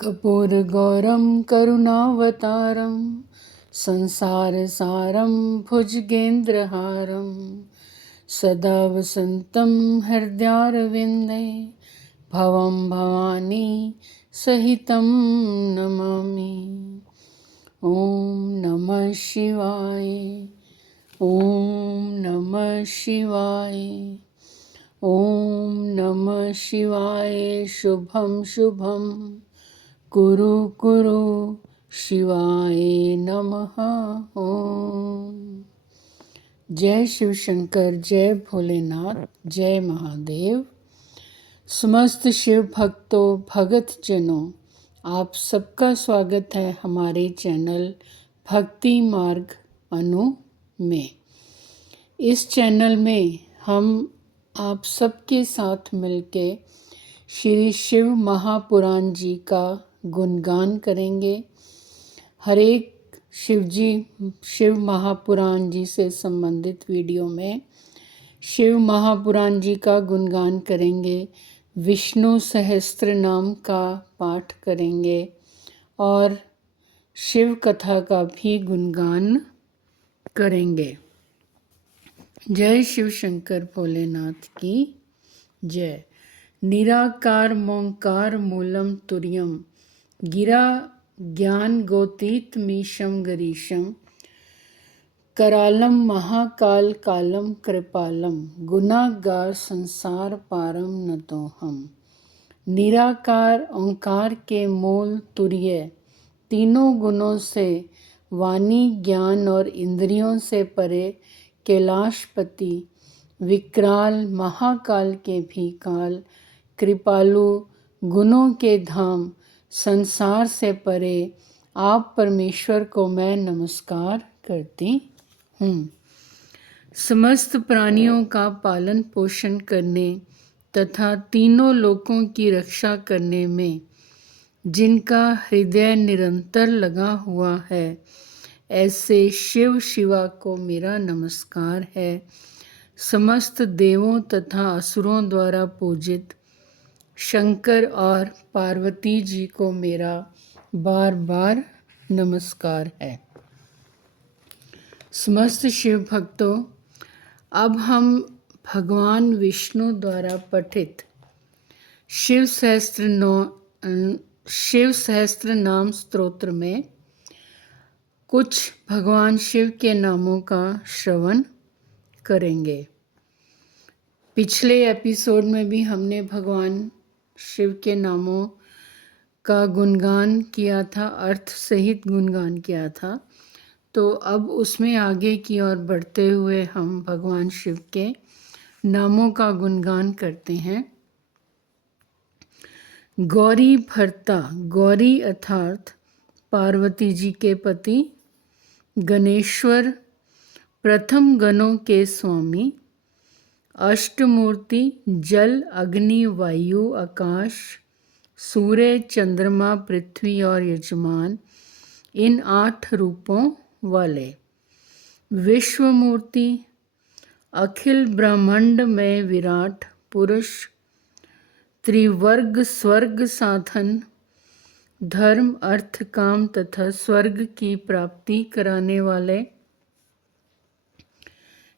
कर्पूरगौरं करुणावतारं संसारसारं भुजगेन्द्रहारं सदा वसन्तं हृदयारविन्दे भवं भवानी सहितं नमामि। ॐ नमः शिवाय। ॐ नमः शिवाय। ॐ नमः शिवाय। शुभं शुभं कुरु कुरु शिवाय नमः। ओम। जय शिव शंकर, जय भोलेनाथ, जय महादेव। समस्त शिव भक्तों, भगत जनों, आप सबका स्वागत है हमारे चैनल भक्ति मार्ग अनु में। इस चैनल में हम आप सबके साथ मिलके श्री शिव महापुराण जी का गुणगान करेंगे। हर एक शिव महापुराण जी से संबंधित वीडियो में शिव महापुराण जी का गुणगान करेंगे, विष्णु सहस्त्र नाम का पाठ करेंगे और शिव कथा का भी गुणगान करेंगे। जय शिव शंकर भोलेनाथ की जय। निराकार मोंकार मूलम तुर्यम गिरा ज्ञान गोतीत मीशम गरीशम करालम महाकाल कालम कृपालम गुनागार संसार पारम नतो हम। निराकार ओंकार के मूल तुर्य, तीनों गुणों से वाणी ज्ञान और इंद्रियों से परे कैलाशपति, विकराल महाकाल के भी काल, कृपालु गुणों के धाम, संसार से परे आप परमेश्वर को मैं नमस्कार करती हूँ। समस्त प्राणियों का पालन पोषण करने तथा तीनों लोकों की रक्षा करने में जिनका हृदय निरंतर लगा हुआ है, ऐसे शिव शिवा को मेरा नमस्कार है। समस्त देवों तथा असुरों द्वारा पूजित शंकर और पार्वती जी को मेरा बार बार नमस्कार है। समस्त शिव भक्तों, अब हम भगवान विष्णु द्वारा पठित शिव सहस्त्र नाम स्तोत्र में कुछ भगवान शिव के नामों का श्रवण करेंगे। पिछले एपिसोड में भी हमने भगवान शिव के नामों का गुणगान किया था, अर्थ सहित गुणगान किया था। तो अब उसमें आगे की ओर बढ़ते हुए हम भगवान शिव के नामों का गुणगान करते हैं। गौरी भर्ता, गौरी अर्थात पार्वती जी के पति, गणेश्वर प्रथम गणों के स्वामी, अष्टमूर्ति जल अग्नि वायु आकाश सूर्य चंद्रमा पृथ्वी और यजमान, इन 8 रूपों वाले। विश्वमूर्ति अखिल ब्रह्मांड में विराट पुरुष, त्रिवर्ग स्वर्ग साधन, धर्म अर्थ काम तथा स्वर्ग की प्राप्ति कराने वाले,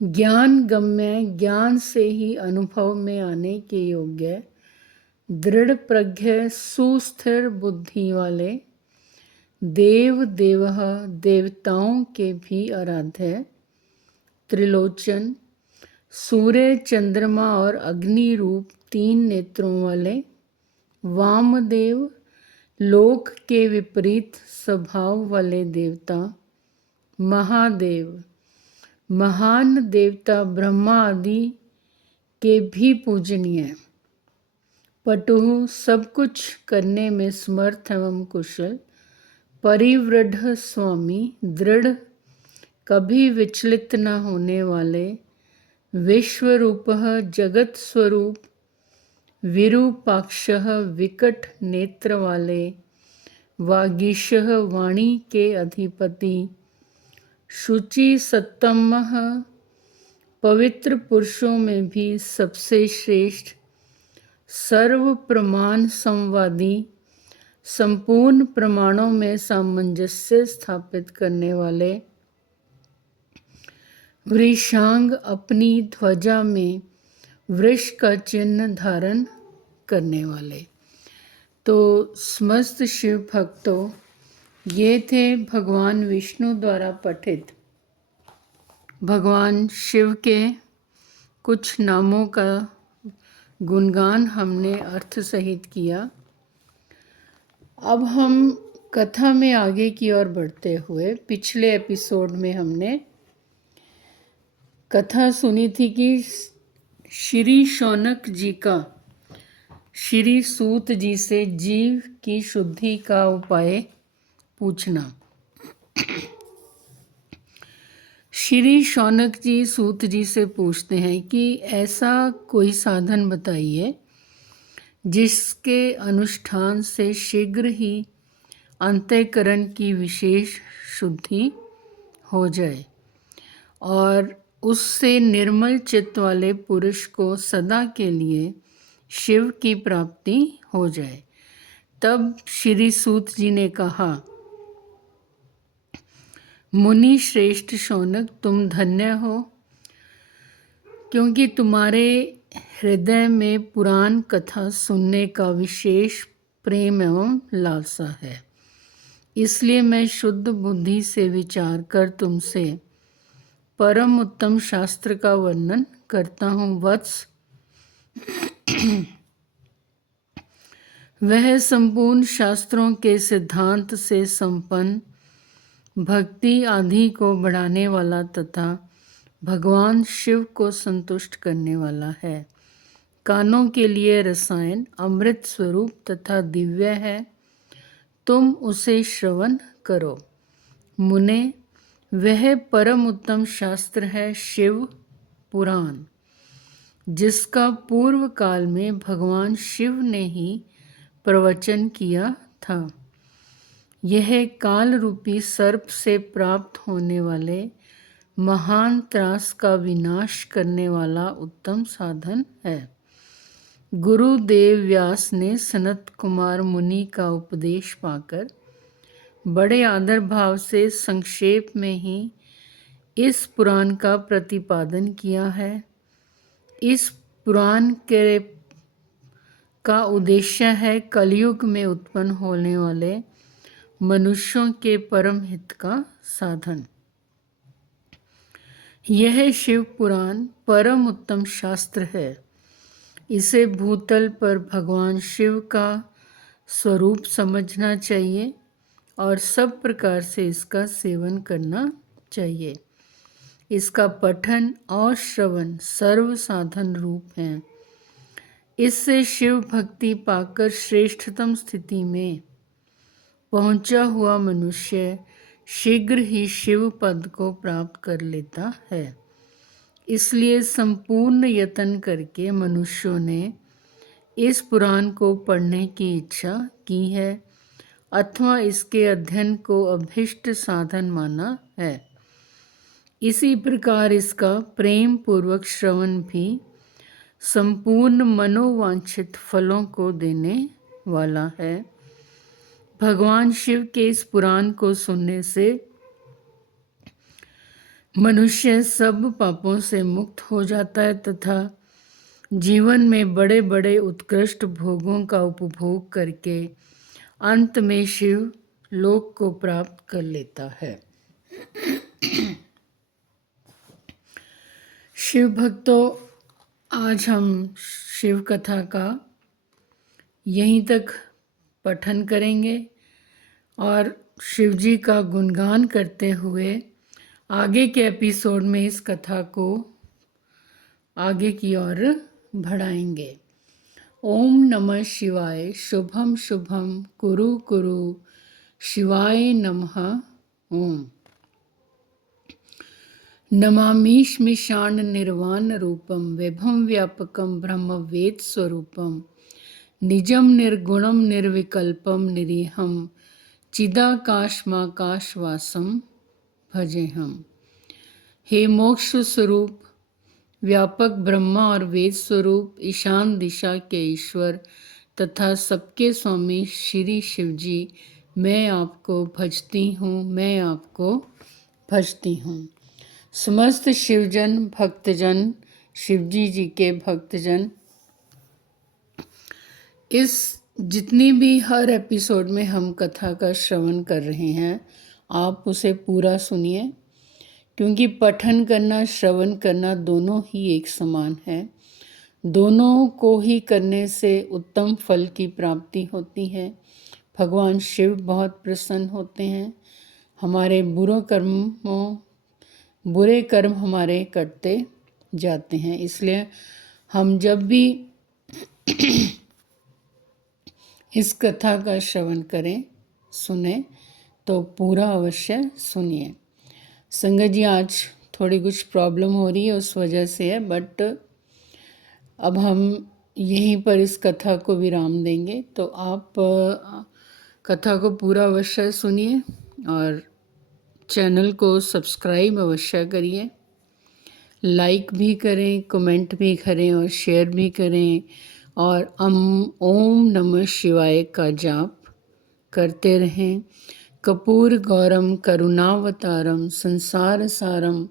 ज्ञान गम्य, ज्ञान से ही अनुभव में आने के योग्य, दृढ़ प्रज्ञ सुस्थिर बुद्धि वाले, देव देवः देवताओं के भी आराध्य, त्रिलोचन सूर्य चंद्रमा और अग्नि रूप 3 नेत्रों वाले, वामदेव लोक के विपरीत स्वभाव वाले देवता, महादेव महान देवता ब्रह्मा आदि के भी पूजनीय, पटु सब कुछ करने में समर्थ एवं कुशल, परिवृढ़ स्वामी दृढ़ कभी विचलित न होने वाले, विश्वरूपः जगत स्वरूप, विरूपाक्षः विकट नेत्र वाले, वागीशः वाणी के अधिपति, शुचि सत्तमः पवित्र पुरुषों में भी सबसे श्रेष्ठ, सर्व प्रमाण संवादी, संपूर्ण प्रमाणों में सामंजस्य स्थापित करने वाले, वृषांग अपनी ध्वजा में वृष का चिन्ह धारण करने वाले। तो समस्त शिव भक्तों, ये थे भगवान विष्णु द्वारा पठित भगवान शिव के कुछ नामों का गुणगान हमने अर्थ सहित किया। अब हम कथा में आगे की ओर बढ़ते हुए, पिछले एपिसोड में हमने कथा सुनी थी कि श्री शौनक जी का श्री सूत जी से जीव की शुद्धि का उपाय पूछना। श्री शौनक जी सूत जी से पूछते हैं कि ऐसा कोई साधन बताइए जिसके अनुष्ठान से शीघ्र ही अंतःकरण की विशेष शुद्धि हो जाए और उससे निर्मल चित्त वाले पुरुष को सदा के लिए शिव की प्राप्ति हो जाए। तब श्री सूत जी ने कहा, मुनि श्रेष्ठ शौनक, तुम धन्य हो, क्योंकि तुम्हारे हृदय में पुराण कथा सुनने का विशेष प्रेम एवं लालसा है। इसलिए मैं शुद्ध बुद्धि से विचार कर तुमसे परम उत्तम शास्त्र का वर्णन करता हूँ। वत्स, वह संपूर्ण शास्त्रों के सिद्धांत से संपन्न, भक्ति आदि को बढ़ाने वाला तथा भगवान शिव को संतुष्ट करने वाला है। कानों के लिए रसायन, अमृत स्वरूप तथा दिव्य है। तुम उसे श्रवण करो। मुने, वह परम उत्तम शास्त्र है शिव पुराण, जिसका पूर्व काल में भगवान शिव ने ही प्रवचन किया था। यह काल रूपी सर्प से प्राप्त होने वाले महान त्रास का विनाश करने वाला उत्तम साधन है। गुरुदेव व्यास ने सनत कुमार मुनि का उपदेश पाकर बड़े आदर भाव से संक्षेप में ही इस पुराण का प्रतिपादन किया है। इस पुराण का उद्देश्य है कलयुग में उत्पन्न होने वाले मनुष्यों के परम हित का साधन। यह शिव पुराण परम उत्तम शास्त्र है। इसे भूतल पर भगवान शिव का स्वरूप समझना चाहिए और सब प्रकार से इसका सेवन करना चाहिए। इसका पठन और श्रवण सर्व साधन रूप हैं। इससे शिव भक्ति पाकर श्रेष्ठतम स्थिति में पहुंचा हुआ मनुष्य शीघ्र ही शिव पद को प्राप्त कर लेता है। इसलिए संपूर्ण यत्न करके मनुष्यों ने इस पुराण को पढ़ने की इच्छा की है अथवा इसके अध्ययन को अभिष्ट साधन माना है। इसी प्रकार इसका प्रेम पूर्वक श्रवण भी संपूर्ण मनोवांछित फलों को देने वाला है। भगवान शिव के इस पुराण को सुनने से मनुष्य सब पापों से मुक्त हो जाता है तथा जीवन में बड़े बड़े उत्कृष्ट भोगों का उपभोग करके अंत में शिव लोक को प्राप्त कर लेता है। शिव भक्तों, आज हम शिव कथा का यहीं तक पठन करेंगे और शिव जी का गुणगान करते हुए आगे के एपिसोड में इस कथा को आगे की ओर बढ़ाएंगे। ओम नमः शिवाय। शुभम शुभम कुरु कुरु शिवाय नमः। ओम नमामीश्मिशान निर्वाण रूपम विभम व्यापकम ब्रह्म वेद स्वरूपम निजम निर्गुणम निर्विकल्पम निरीहम चिदाकाशमाकाशवासम भजेहम। हे मोक्ष स्वरूप, व्यापक ब्रह्मा और वेद स्वरूप, ईशान दिशा के ईश्वर, तथा सबके स्वामी श्री शिव जी, मैं आपको भजती हूँ, मैं आपको भजती हूँ। समस्त शिवजन भक्तजन, शिवजी जी के भक्तजन, इस जितनी भी हर एपिसोड में हम कथा का श्रवण कर रहे हैं, आप उसे पूरा सुनिए, क्योंकि पठन करना श्रवण करना दोनों ही एक समान है। दोनों को ही करने से उत्तम फल की प्राप्ति होती है। भगवान शिव बहुत प्रसन्न होते हैं। हमारे बुरे कर्म हमारे कटते जाते हैं। इसलिए हम जब भी इस कथा का श्रवण करें, सुने, तो पूरा अवश्य सुनिए। संगत जी, आज थोड़ी कुछ प्रॉब्लम हो रही है, उस वजह से है, बट अब हम यहीं पर इस कथा को विराम देंगे। तो आप कथा को पूरा अवश्य सुनिए और चैनल को सब्सक्राइब अवश्य करिए, लाइक भी करें, कमेंट भी करें और शेयर भी करें, और ओम नमः शिवाय का जाप करते रहें। कपूर गौरम करुणावतारम संसार सारम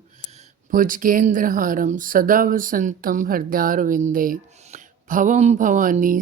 भुजगेंद्रहारम सदा वसंतम हृदयारविंदे भवम भवानी